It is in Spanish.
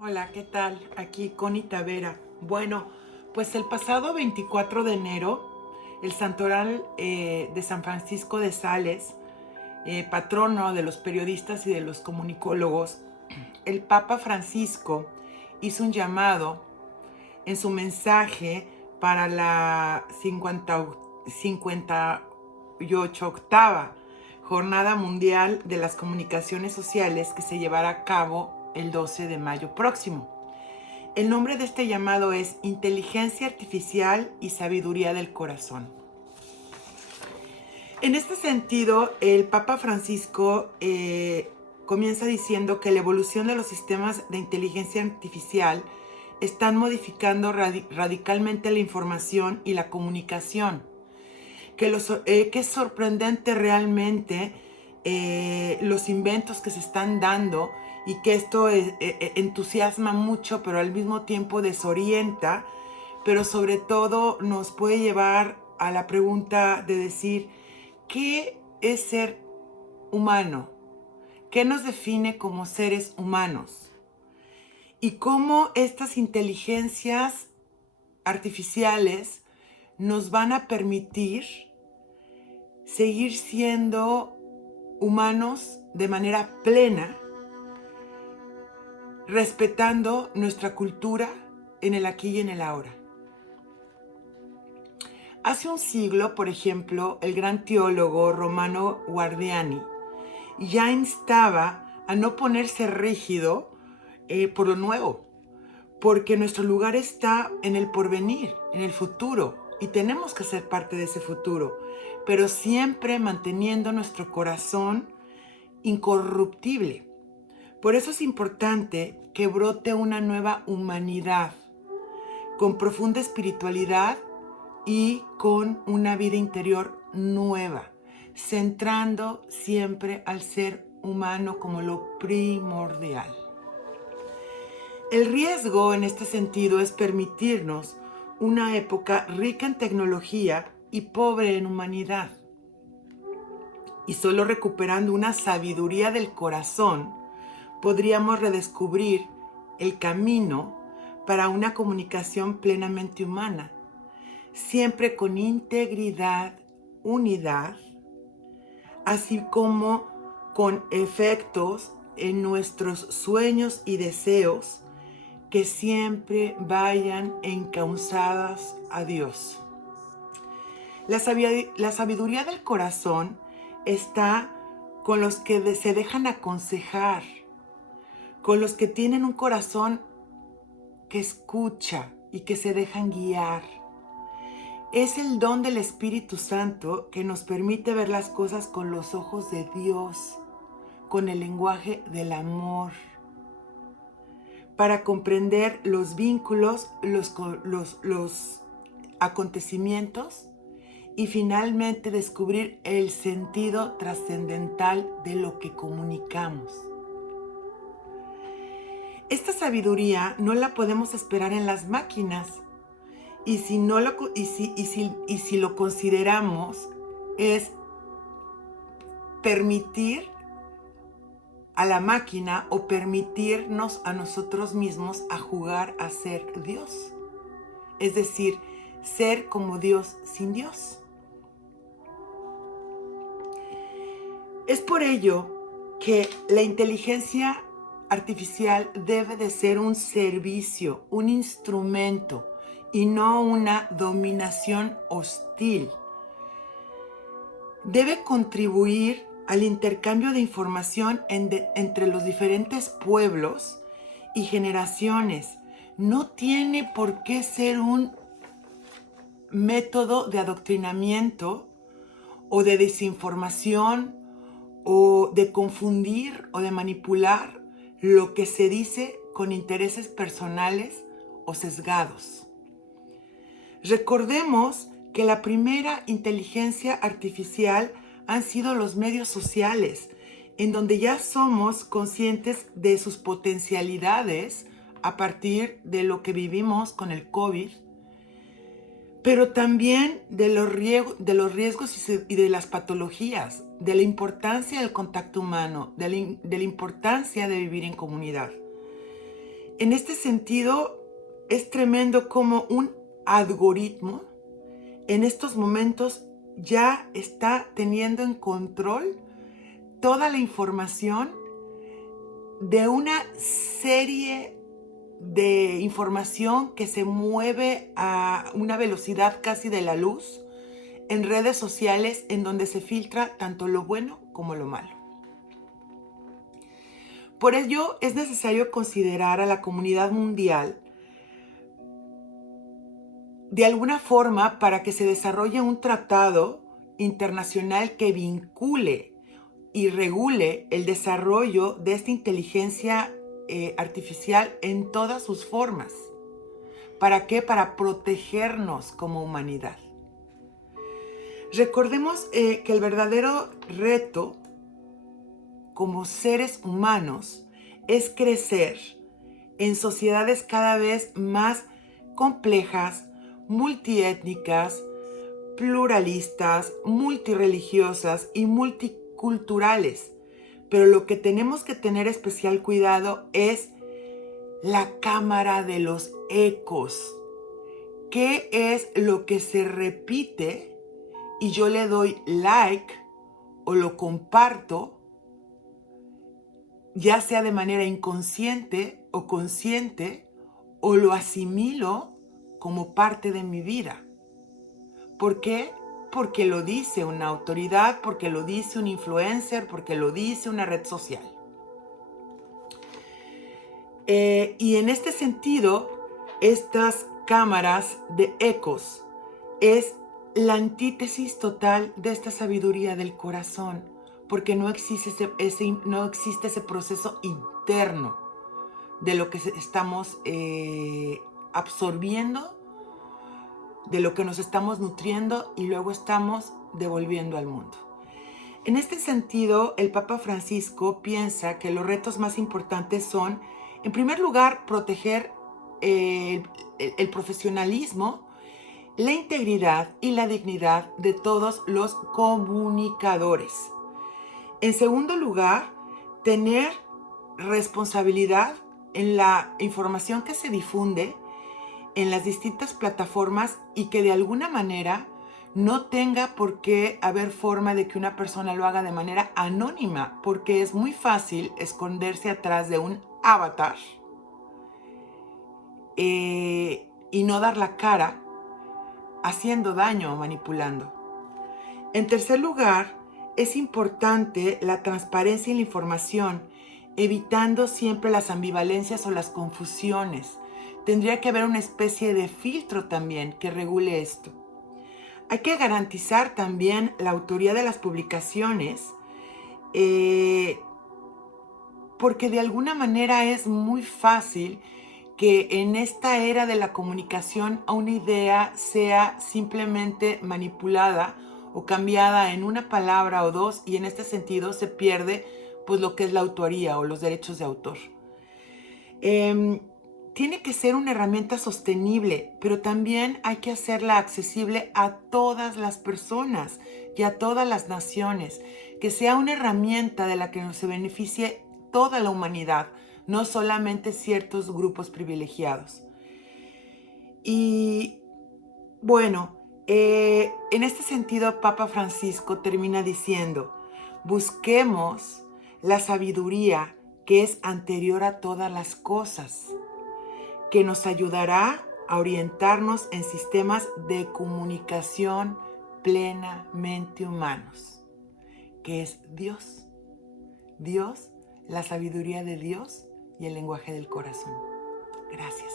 Hola, ¿qué tal? Aquí Connie Tavera. Bueno, pues el pasado 24 de enero, el santoral de San Francisco de Sales, patrono de los periodistas y de los comunicólogos, el Papa Francisco hizo un llamado en su mensaje para la 58ª Jornada Mundial de las Comunicaciones Sociales que se llevará a cabo el 12 de mayo próximo. El nombre de este llamado es Inteligencia Artificial y Sabiduría del Corazón. En este sentido, el Papa Francisco comienza diciendo que la evolución de los sistemas de inteligencia artificial están modificando radicalmente la información y la comunicación, que es sorprendente realmente los inventos que se están dando y que esto entusiasma mucho, pero al mismo tiempo desorienta, pero sobre todo nos puede llevar a la pregunta de decir, ¿qué es ser humano? ¿Qué nos define como seres humanos? Y cómo estas inteligencias artificiales nos van a permitir seguir siendo humanos de manera plena, respetando nuestra cultura en el aquí y en el ahora. Hace un siglo, por ejemplo, el gran teólogo Romano Guardiani ya instaba a no ponerse rígido por lo nuevo, porque nuestro lugar está en el porvenir, en el futuro, y tenemos que ser parte de ese futuro, pero siempre manteniendo nuestro corazón incorruptible. Por eso es importante que brote una nueva humanidad con profunda espiritualidad y con una vida interior nueva, centrando siempre al ser humano como lo primordial. El riesgo en este sentido es permitirnos una época rica en tecnología y pobre en humanidad. Y solo recuperando una sabiduría del corazón podríamos redescubrir el camino para una comunicación plenamente humana, siempre con integridad, unidad, así como con efectos en nuestros sueños y deseos que siempre vayan encausadas a Dios. La sabiduría del corazón está con los que se dejan aconsejar, con los que tienen un corazón que escucha y que se dejan guiar. Es el don del Espíritu Santo que nos permite ver las cosas con los ojos de Dios, con el lenguaje del amor, para comprender los vínculos, los acontecimientos y finalmente descubrir el sentido trascendental de lo que comunicamos. Esta sabiduría no la podemos esperar en las máquinas y si lo consideramos es permitir a la máquina o permitirnos a nosotros mismos a jugar a ser Dios. Es decir, ser como Dios sin Dios. Es por ello que la inteligencia artificial debe de ser un servicio, un instrumento y no una dominación hostil. Debe contribuir al intercambio de información entre los diferentes pueblos y generaciones. No tiene por qué ser un método de adoctrinamiento o de desinformación o de confundir o de manipular lo que se dice con intereses personales o sesgados. Recordemos que la primera inteligencia artificial han sido los medios sociales, en donde ya somos conscientes de sus potencialidades a partir de lo que vivimos con el COVID, pero también de los riesgos y de las patologías, de la importancia del contacto humano, de la importancia de vivir en comunidad. En este sentido, es tremendo como un algoritmo en estos momentos ya está teniendo en control toda la información de una serie de información que se mueve a una velocidad casi de la luz en redes sociales, en donde se filtra tanto lo bueno como lo malo. Por ello es necesario considerar a la comunidad mundial de alguna forma para que se desarrolle un tratado internacional que vincule y regule el desarrollo de esta inteligencia artificial en todas sus formas. ¿Para qué? Para protegernos como humanidad. Recordemos que el verdadero reto como seres humanos es crecer en sociedades cada vez más complejas, multiétnicas, pluralistas, multireligiosas y multiculturales. Pero lo que tenemos que tener especial cuidado es la cámara de los ecos. ¿Qué es lo que se repite y yo le doy like o lo comparto, ya sea de manera inconsciente o consciente, o lo asimilo como parte de mi vida? ¿Por qué? Porque lo dice una autoridad, porque lo dice un influencer, porque lo dice una red social. Y en este sentido, estas cámaras de ecos es la antítesis total de esta sabiduría del corazón, porque no existe ese proceso interno de lo que estamos absorbiendo, de lo que nos estamos nutriendo y luego estamos devolviendo al mundo. En este sentido, el Papa Francisco piensa que los retos más importantes son, en primer lugar, proteger el profesionalismo, la integridad y la dignidad de todos los comunicadores. En segundo lugar, tener responsabilidad en la información que se difunde en las distintas plataformas y que de alguna manera no tenga por qué haber forma de que una persona lo haga de manera anónima, porque es muy fácil esconderse atrás de un avatar y no dar la cara haciendo daño o manipulando. En tercer lugar, es importante la transparencia en la información, evitando siempre las ambivalencias o las confusiones. Tendría que haber una especie de filtro también que regule esto. Hay que garantizar también la autoría de las publicaciones, porque de alguna manera es muy fácil que en esta era de la comunicación una idea sea simplemente manipulada o cambiada en una palabra o dos, y en este sentido se pierde pues lo que es la autoría o los derechos de autor. Tiene que ser una herramienta sostenible, pero también hay que hacerla accesible a todas las personas y a todas las naciones, que sea una herramienta de la que se beneficie toda la humanidad, no solamente ciertos grupos privilegiados. Y bueno, en este sentido, Papa Francisco termina diciendo: busquemos la sabiduría que es anterior a todas las cosas, que nos ayudará a orientarnos en sistemas de comunicación plenamente humanos, que es Dios. Dios, la sabiduría de Dios y el lenguaje del corazón. Gracias.